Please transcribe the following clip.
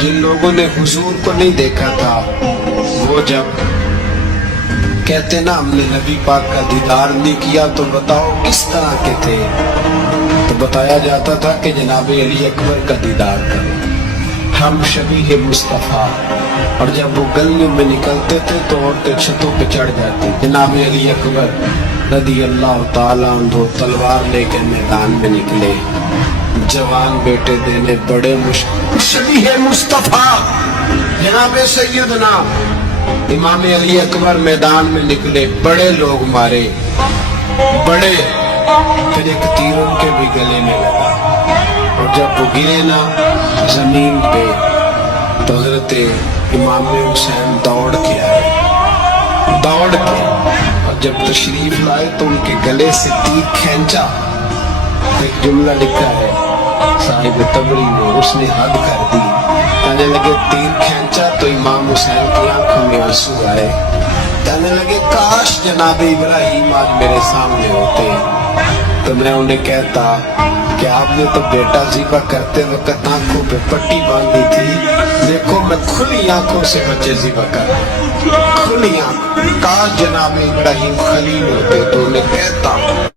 جن لوگوں نے حضور کو نہیں دیکھا تھا وہ جب کہتے نا ہم نے نبی پاک کا دیدار نہیں کیا تو بتاؤ کس طرح کے تھے، تو بتایا جاتا تھا کہ جناب علی اکبر کا دیدار کرو، ہم شبیہ مصطفیٰ۔ اور جب وہ گلیوں میں نکلتے تھے تو عورتیں چھتوں پہ چڑھ جاتی، جناب علی اکبر رضی اللہ تعالیٰ عنہ تلوار لے کے میدان میں نکلے، جوان بیٹے دینے بڑے شبیہ مصطفیٰ جناب سیدنا امام علی اکبر میدان میں نکلے، بڑے لوگ مارے، بڑے، پھر ایک تیر ان کے بھی گلے میں لگا، اور جب وہ گرے نا زمین پہ تو حضرت امام حسین دوڑ کے آئے، دوڑ کے، اور جب تشریف لائے تو ان کے گلے سے تیر کھینچا۔ ایک جملہ لکھا ہے صاحب تبری نے، اس نے حد کر دی، کہنے لگے تیر کھینچا تو امام حسین کی آنکھوں میں آنسو آئے، کہنے لگے کاش جناب ابراہیم آج میرے سامنے ہوتے تو میں انہیں کہتا کہ آپ نے تو بیٹا ذبح کرتے وقت آنکھوں پہ پٹی باندھی تھی، دیکھو میں کھلی آنکھوں سے بچے ذبح کر رہا ہوں، کھلی آنکھوں، کاش جناب ابراہیم خلیل ہوتے تو انہیں کہتا